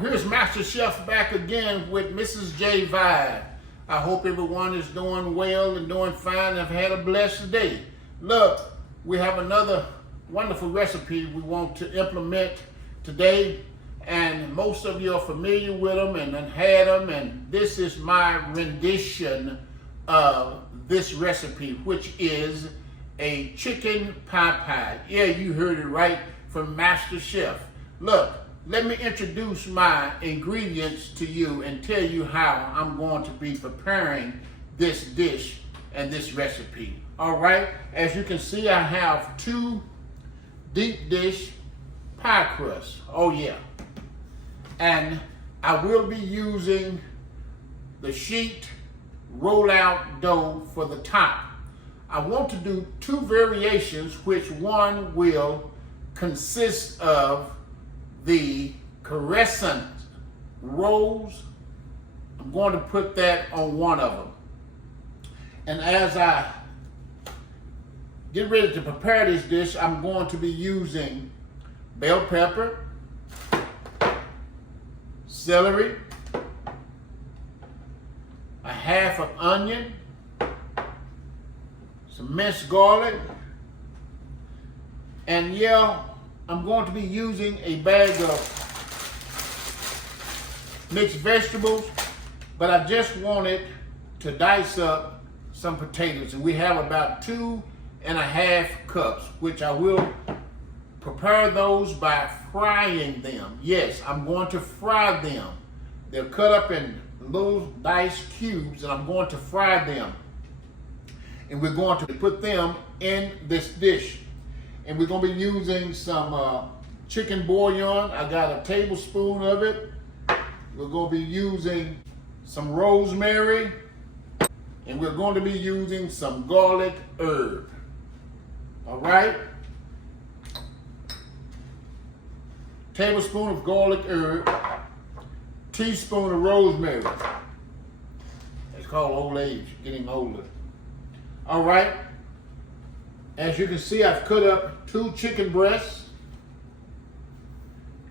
here's Masterchef back again with Mrs. J Vibe. I hope everyone is doing well and doing fine and have had a blessed day. Look, we have another wonderful recipe we want to implement today, and most of you are familiar with them and have had them, and this is my rendition of this recipe, which is a chicken pot pie. Yeah, you heard it right from Masterchef. Look, let me introduce my ingredients to you and tell you how I'm going to be preparing this dish and this recipe. All right, as you can see, I have 2 deep dish pie crusts. Oh yeah. And I will be using the sheet rollout dough for the top. I want to do 2 variations, which one will consist of the crescent rolls. I'm going to put that on one of them. And as I get ready to prepare this dish, I'm going to be using bell pepper, celery, a half of onion, some minced garlic, and yeah, I'm going to be using a bag of mixed vegetables, but I just wanted to dice up some potatoes, and we have about 2.5 cups, which I will prepare those by frying them. Yes, I'm going to fry them. They're cut up in little diced cubes, and I'm going to fry them. And we're going to put them in this dish. And we're going to be using some chicken bouillon. I got a tablespoon of it. We're going to be using some rosemary. And we're going to be using some garlic herb. All right? Tablespoon of garlic herb. Teaspoon of rosemary. It's called old age, getting older. All right. As you can see, I've cut up 2 chicken breasts,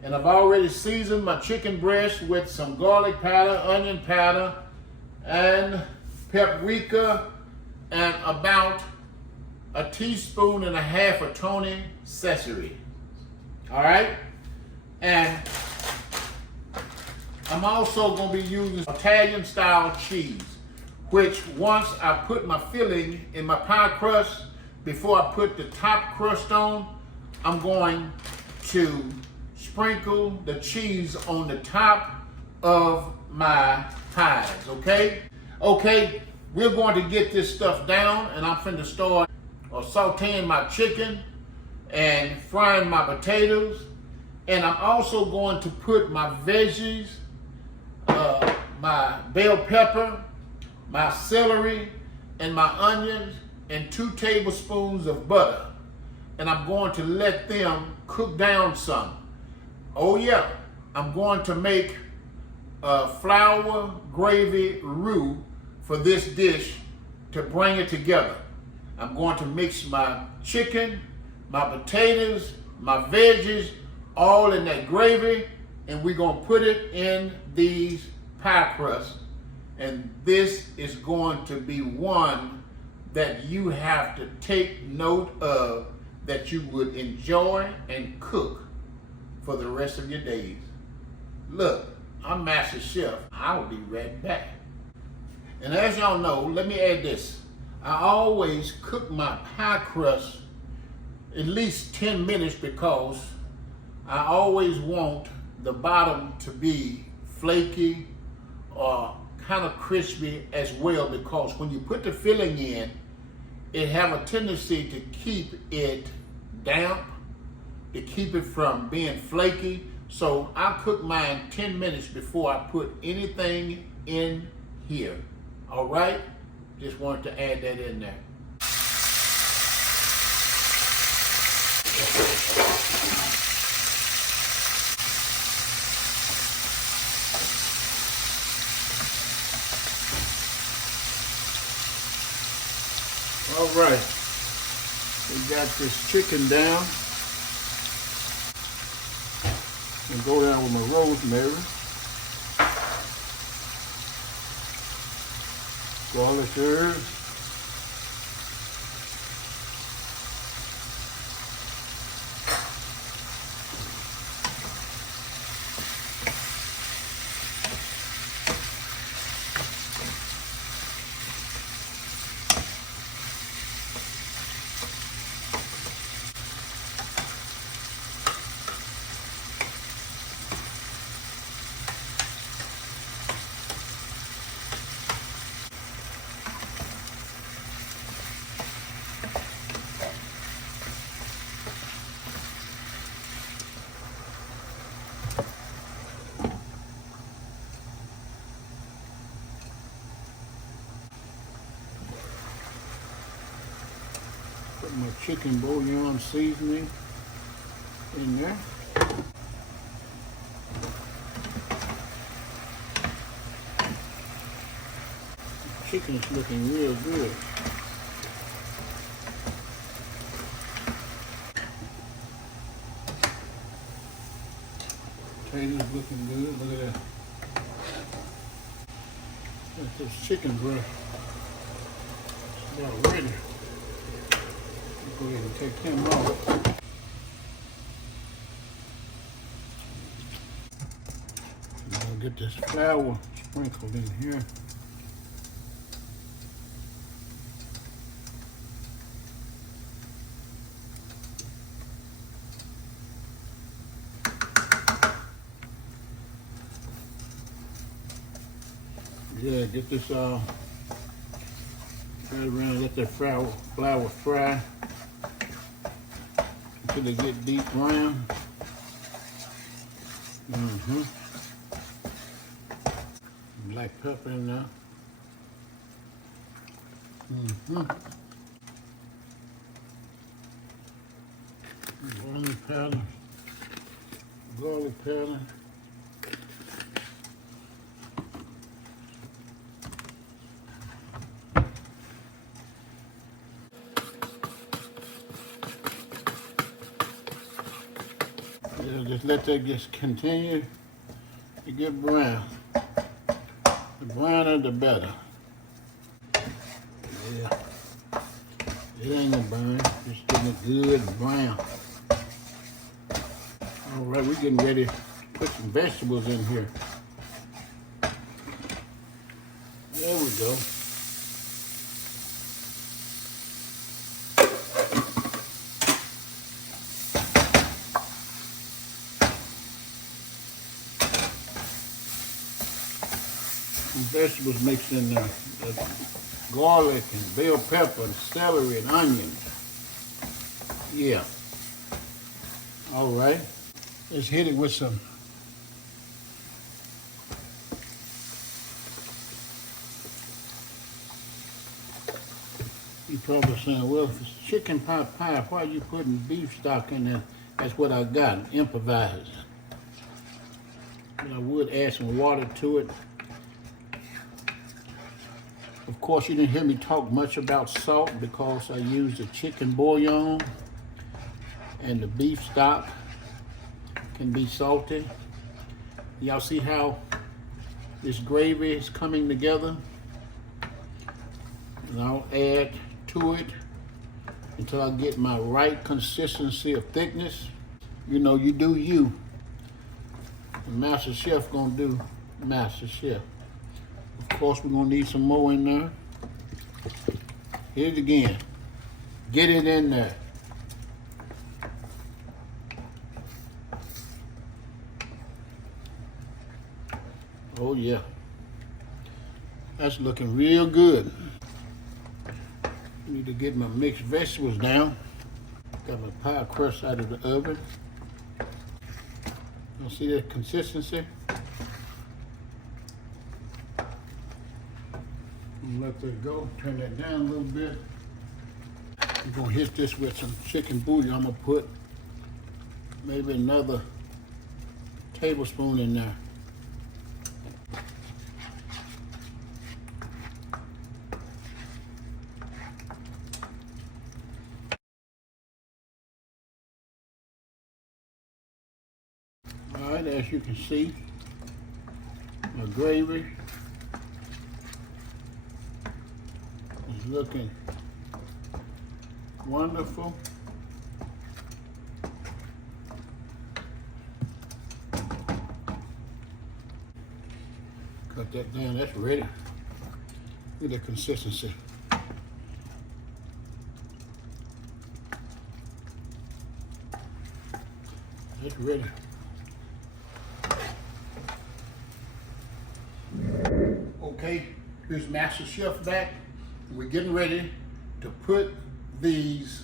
and I've already seasoned my chicken breast with some garlic powder, onion powder, and paprika, and about 1.5 teaspoons of Tony sesame. All right. And I'm also going to be using Italian style cheese, which once I put my filling in my pie crust, before I put the top crust on, I'm going to sprinkle the cheese on the top of my pies, okay? Okay, we're going to get this stuff down, and I'm finna start sauteing my chicken and frying my potatoes. And I'm also going to put my veggies, my bell pepper, my celery, and my onions, and 2 tablespoons of butter. And I'm going to let them cook down some. Oh yeah, I'm going to make a flour gravy roux for this dish to bring it together. I'm going to mix my chicken, my potatoes, my veggies, all in that gravy, and we're gonna put it in these pie crusts. And this is going to be one that you have to take note of, that you would enjoy and cook for the rest of your days. Look, I'm Masterchef. I'll be right back. And as y'all know, let me add this. I always cook my pie crust at least 10 minutes because I always want the bottom to be flaky or kind of crispy as well, because when you put the filling in, it have a tendency to keep it damp, to keep it from being flaky. So I cook mine 10 minutes before I put anything in here. All right? Just wanted to add that in there. All right, we got this chicken down. And go down with my rosemary. garlic herb. Put my chicken bouillon seasoning in there. The chicken is looking real good. Potatoes looking good. Look at that. That's this chicken breast. It's about ready. Go ahead and take him off. Now I'll get this flour sprinkled in here. Yeah, get this all right around, let that flour fry until they get deep brown. Black pepper in there. Garlic powder. Garlic powder. Just let that just continue to get brown. The browner, the better. Yeah. It ain't gonna burn. Just getting it good brown. All right, we're getting ready to put some vegetables in here. There we go. Vegetables mixed in there, garlic and bell pepper and celery and onions. Yeah. All right. Let's hit it with some you probably saying, well, if it's chicken pot pie, why are you putting beef stock in there? That's what I got, improvised. But I would add some water to it. Of course, you didn't hear me talk much about salt because I used the chicken bouillon and the beef stock can be salty. Y'all see how this gravy is coming together? And I'll add to it until I get my right consistency of thickness. You know, you do you. The Masterchef gonna do Masterchef. Of course, we're gonna need some more in there. Hit it again. Get it in there. Oh yeah. That's looking real good. Need to get my mixed vegetables down. Got my pie crust out of the oven. You see that consistency? Let that go, turn that down a little bit. I'm gonna hit this with some chicken bouillon. I'm gonna put maybe another tablespoon in there. All right, as you can see, my gravy looking wonderful. Cut that down, that's ready. Look at the consistency. That's ready. Okay, here's Masterchef back. We're getting ready to put these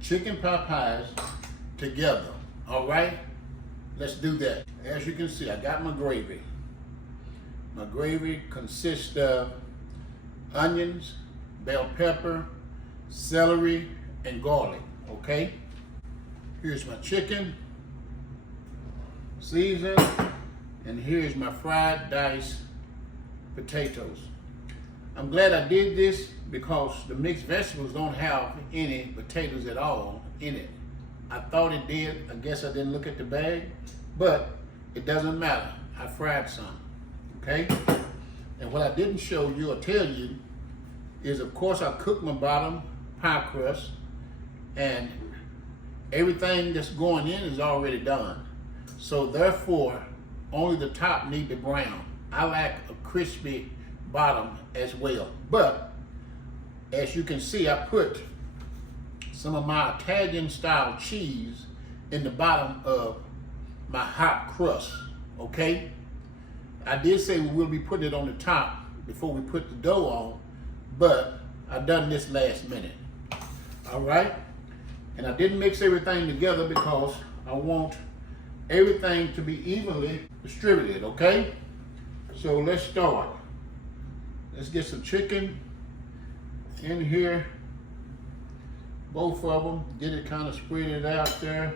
chicken pot pies together. All right, let's do that. As you can see, I got my gravy. My gravy consists of onions, bell pepper, celery, and garlic, okay? Here's my chicken, seasoned, and here's my fried diced potatoes. I'm glad I did this because the mixed vegetables don't have any potatoes at all in it. I thought it did. I guess I didn't look at the bag, but it doesn't matter. I fried some, okay? And what I didn't show you or tell you is, of course, I cooked my bottom pie crust, and everything that's going in is already done. So therefore, only the top need to brown. I like a crispy bottom as well. But as you can see, I put some of my Italian style cheese in the bottom of my hot crust, okay? I did say we will be putting it on the top before we put the dough on, but I done this last minute, all right? And I didn't mix everything together because I want everything to be evenly distributed, okay? So let's start. Let's get some chicken in here, both of them. Get it kind of spread it out there.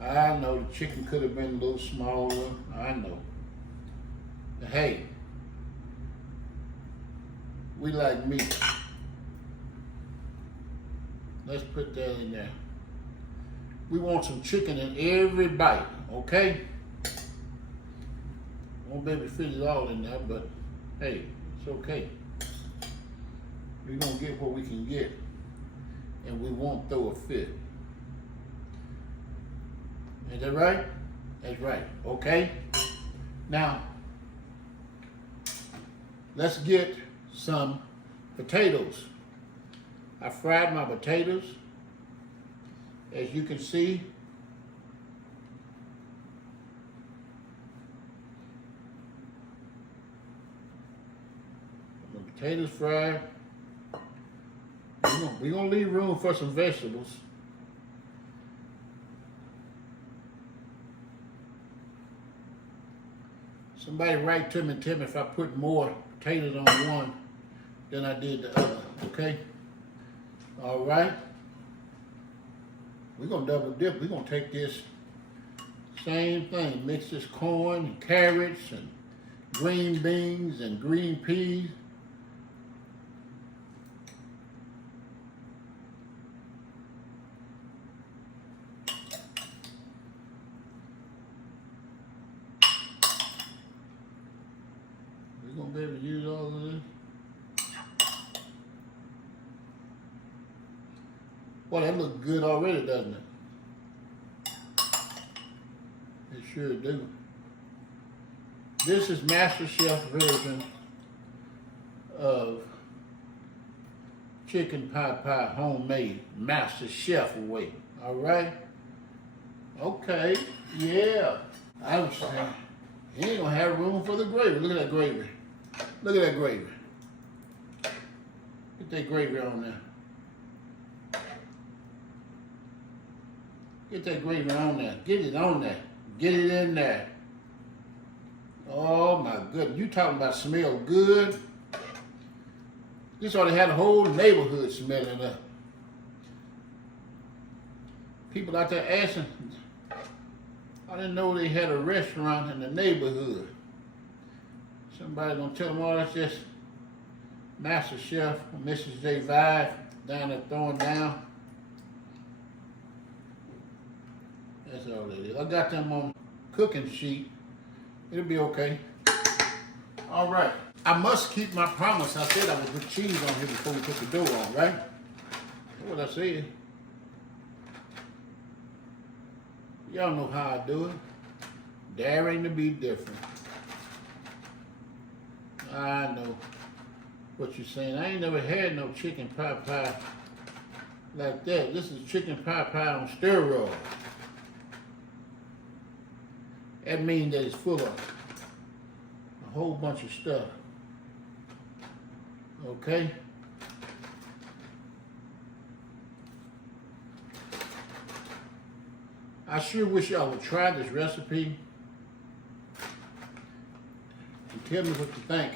I know the chicken could have been a little smaller, I know. But hey, we like meat. Let's put that in there. We want some chicken in every bite, okay? Won't be able to fit it all in there, but hey, it's okay. We're gonna get what we can get, and we won't throw a fit. Is that right? That's right, okay? Now, let's get some potatoes. I fried my potatoes. As you can see, the potatoes fried. We're gonna leave room for some vegetables. Somebody write to me and tell me if I put more potatoes on one than I did the other, okay? All right. We're gonna double dip. We're gonna take this same thing, mix this corn and carrots and green beans and green peas. We're gonna be able to use all of this. Well, that looks good already, doesn't it? It sure do. This is Masterchef version of chicken pot pie, homemade, Masterchef way. All right? Okay, yeah. I was saying, he ain't gonna have room for the gravy. Look at that gravy. Look at that gravy. Get that gravy on there. Get that gravy on there. Get it on there. Get it in there. Oh my goodness. You talking about smell good? This ought to have the whole neighborhood smelling up. People out there asking, I didn't know they had a restaurant in the neighborhood. Somebody gonna tell them, oh, that's just Masterchef, Mrs. J. Vive down there throwing down. That's all it is. I got them on cooking sheet. It'll be okay. All right. I must keep my promise. I said I would put cheese on here before we put the dough on, right? That's what I said. Y'all know how I do it. Daring to be different. I know what you're saying. I ain't never had no chicken pot pie like that. This is chicken pot pie on steroids. That means that it's full of a whole bunch of stuff. Okay? I sure wish y'all would try this recipe and tell me what you think.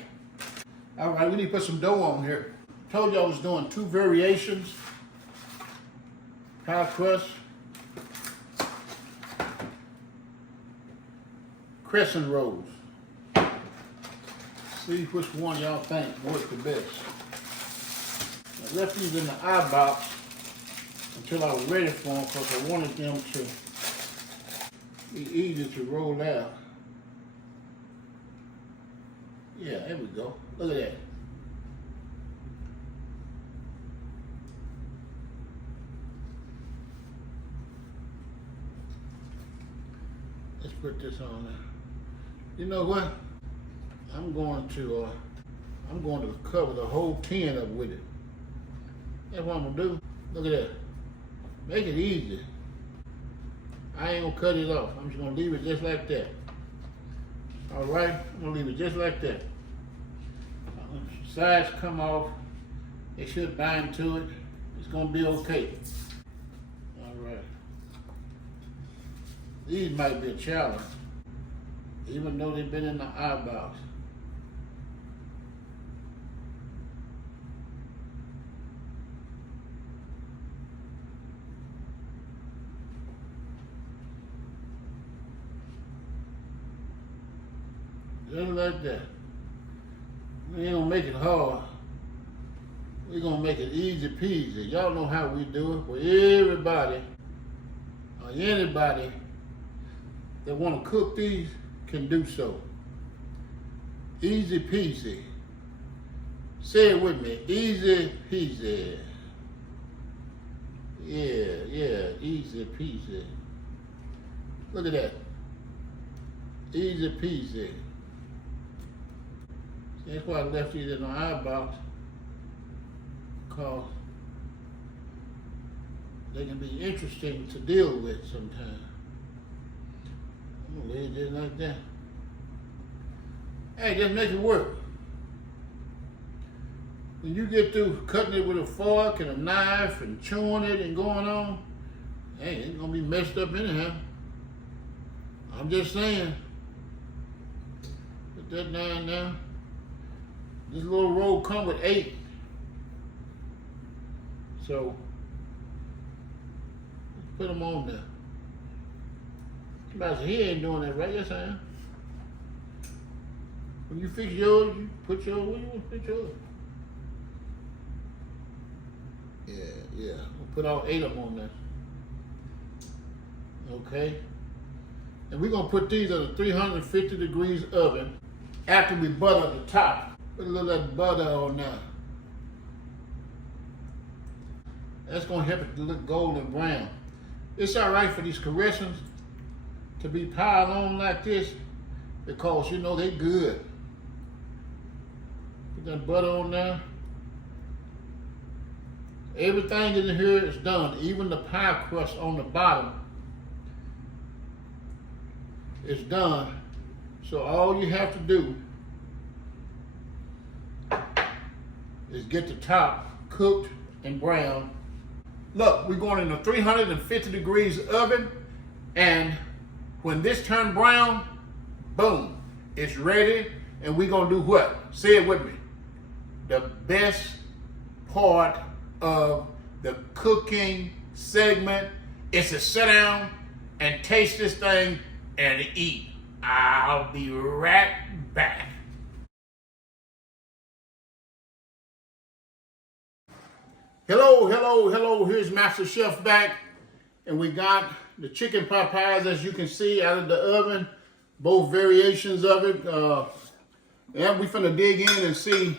All right, we need to put some dough on here. I told you I was doing 2 variations. Pie crust, crescent rolls. See which one y'all think works the best. I left these in the eye box until I was ready for them because I wanted them to be easy to roll out. Yeah, there we go. Look at that. Let's put this on there. You know what? I'm going to cover the whole tin up with it. That's what I'm gonna do. Look at that. Make it easy. I ain't gonna cut it off. I'm just gonna leave it just like that. All right, I'm gonna leave it just like that. Sides come off. It should bind to it. It's gonna be okay. All right. These might be a challenge, even though they've been in the eye box. Just like that. We ain't gonna make it hard. We're gonna make it easy peasy. Y'all know how we do it. For everybody or anybody that wanna cook these can do so. Easy peasy. Say it with me. Easy peasy. Yeah, easy peasy. Look at that. Easy peasy. That's why I left these in the eye box, because they can be interesting to deal with sometimes. I'm gonna lay it just like that. Hey, just make it work. When you get through cutting it with a fork and a knife and chewing it and going on, hey, it's gonna be messed up anyhow. I'm just saying. Put that down now. This little roll come with 8. So, put them on there. Somebody said, he ain't doing that right. Yes, I am. When you fix yours, you put yours where you want to put yours. Yeah. We'll put all 8 of them on there. Okay. And we're going to put these in a 350 degrees oven after we butter the top. Put a little of that butter on there. That's gonna help it to look golden brown. It's all right for these crescents to be piled on like this because you know they good. Put that butter on there. Everything in here is done, even the pie crust on the bottom is done. So all you have to do is get the top cooked and brown. Look, we're going in a 350 degrees oven, and when this turns brown, boom, it's ready, and we're gonna do what? Say it with me. The best part of the cooking segment is to sit down and taste this thing and eat. I'll be right back. Hello, here's Masterchef back, and we got the chicken pot pies, as you can see, out of the oven, both variations of it. Yeah, we finna dig in and see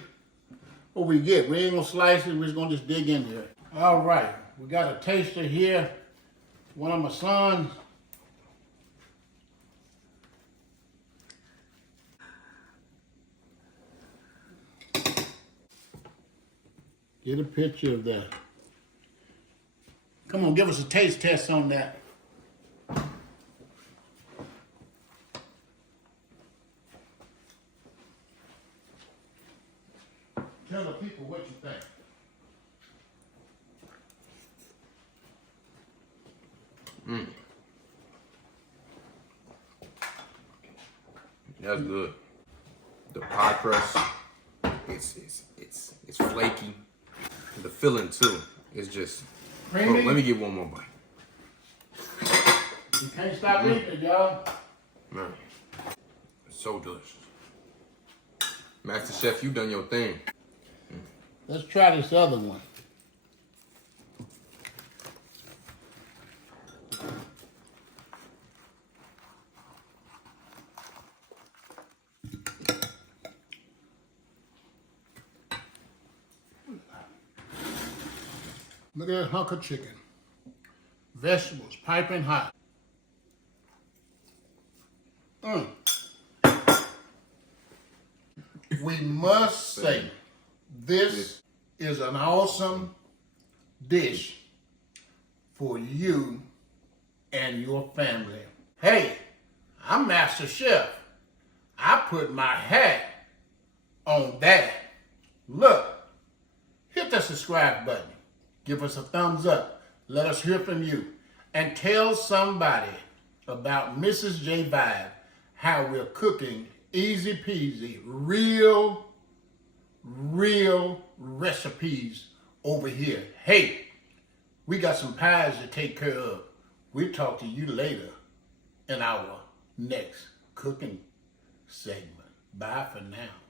what we get. We ain't gonna slice it, we're just gonna dig in here. All right, we got a taster here. One of my sons. Get a picture of that. Come on, give us a taste test on that. Tell the people what you think. That's good. The pie crust, it's flaky. The filling too. It's just. Creamy. Oh, let me get one more bite. You can't stop eating it, y'all. Man, it's so delicious. Masterchef, you done your thing. Let's try this other one. Look at that hunk of chicken. Vegetables, piping hot. We must say, this is an awesome dish for you and your family. Hey, I'm Master Chef. I put my hat on that. Look, hit the subscribe button. Give us a thumbs up. Let us hear from you. And tell somebody about Mrs. J Vibe, how we're cooking easy peasy, real recipes over here. Hey, we got some pies to take care of. We'll talk to you later in our next cooking segment. Bye for now.